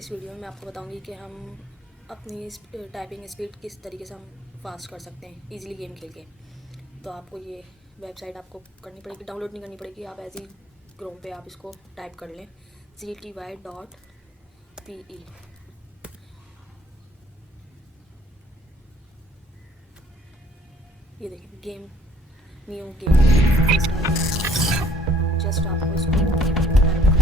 इस वीडियो में मैं आपको बताऊंगी कि हम अपनी टाइपिंग स्पीड किस तरीके से हम फास्ट कर सकते हैं इजीली गेम खेल के। तो आपको ये वेबसाइट आपको करनी पड़ेगी, डाउनलोड नहीं करनी पड़ेगी, आप ऐसे ही क्रोम पे आप इसको टाइप कर लें ZTY.pe। ये देखिए गेम, न्यू गेम, जस्ट आपको इसको टाइप